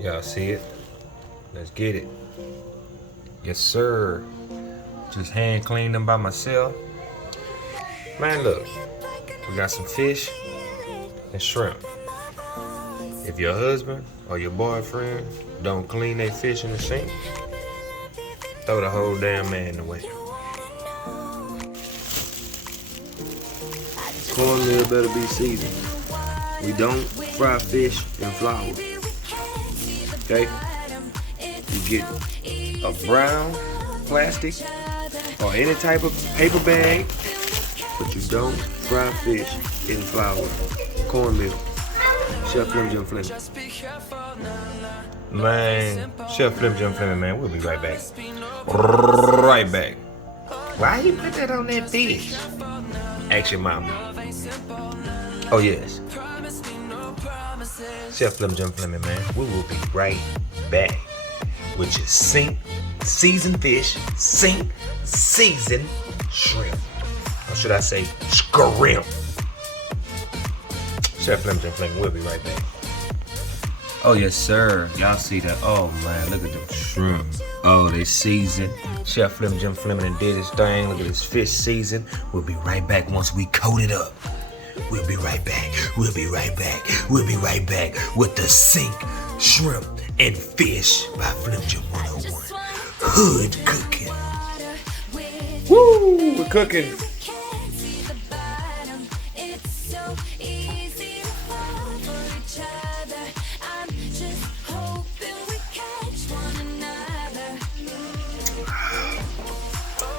Y'all see it? Let's get it. Yes, sir. Just hand cleaned them by myself. Man, look. We got some fish and shrimp. If your husband or your boyfriend don't clean their fish in the sink, throw the whole damn man away. Cornmeal better be seasoned. We don't fry fish in flour. Okay? You get a brown plastic or any type of paper bag, but you don't fry fish in flour. Cornmeal. Chef Flemgym Fleming. Man, Chef Flemgym Fleming, man, we'll be right back. Right back. Why you put that on that fish? Ask your mama. Oh yes. Chef Flemgym Fleming, man, we will be right back with your sink seasoned fish, sink seasoned shrimp. Or should I say scrimp? Chef Fleming Fleming, we'll be right back. Oh yes, sir. Y'all see that? Oh man, look at them shrimp. Oh, they seasoned. Chef Fleming Fleming did his thing. Look at his fish season. We'll be right back once we coat it up. We'll be right back. We'll be right back. We'll be right back with the sink, shrimp, and fish by Flemgym 101. Hood cooking. Woo! We're cooking.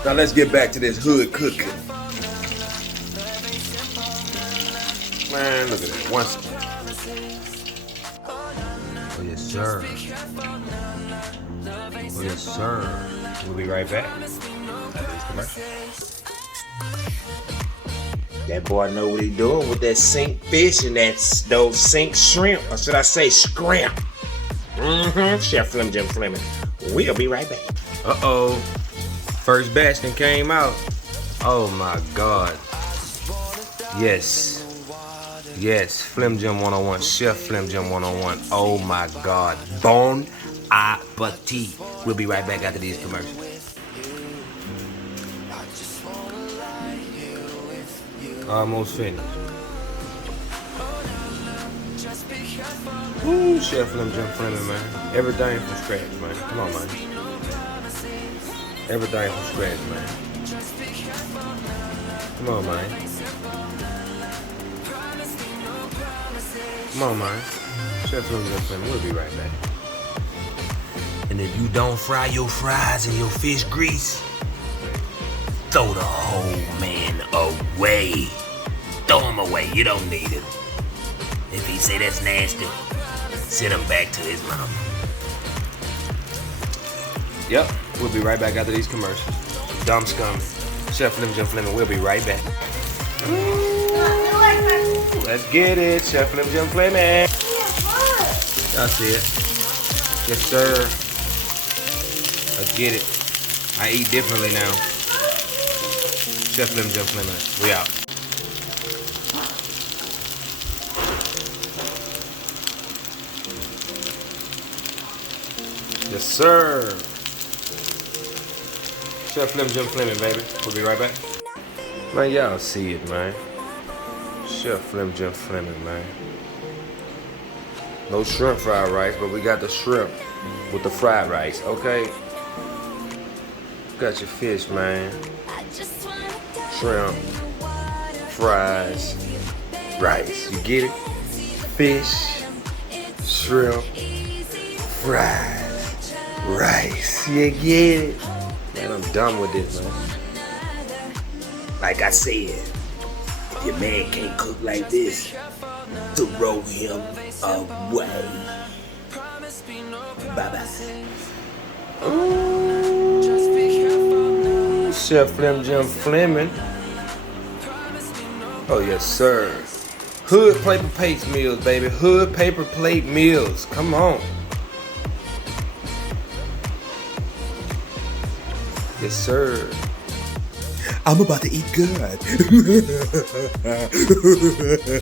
Now let's get back to this hood cooking. Man, look at that. Once. Oh yes, sir. Oh yes, sir. We'll be right back. That boy know what he doing with that sink fish and those sink shrimp, or should I say scrimp? Chef Fleming Fleming. We'll be right back. Uh-oh. First batch that came out. Oh my God. Yes. Yes, Flemgym 101, Chef Flemgym 101. Oh my God. Bon appetit. We'll be right back after these commercials. Almost finished. Ooh, Chef Flemgym Fleming, man. Everything from scratch, man. Come on, man. Everything from scratch, man. Come on, man. Come on, man. Chef Fleming Fleming, we'll be right back. And if you don't fry your fries in your fish grease, throw the whole man away. Throw him away. You don't need him. If he say that's nasty, send him back to his mama. Yep, we'll be right back after these commercials. Dumb scum. Chef Fleming Fleming, we'll be right back. Let's get it, Chef Fleming Fleming. Y'all see it? Yes, sir. Let's get it. I eat differently now. Chef Fleming Fleming, we out. Yes, sir. Chef Fleming Fleming, baby. We'll be right back. Man, y'all see it, man. Chef Fleming Fleming, man. No shrimp fried rice, but we got the shrimp with the fried rice, okay? Got your fish, man. Shrimp, fries, rice. You get it? Fish, shrimp, fries, rice. You get it? Man, I'm done with this, man. Like I said, if your man can't cook like this, throw him away. Bye-bye. Ooh, Chef Fleming Fleming. Oh, yes, sir. Hood paper plate meals, baby. Hood paper plate meals. Come on. Yes, sir. I'm about to eat good.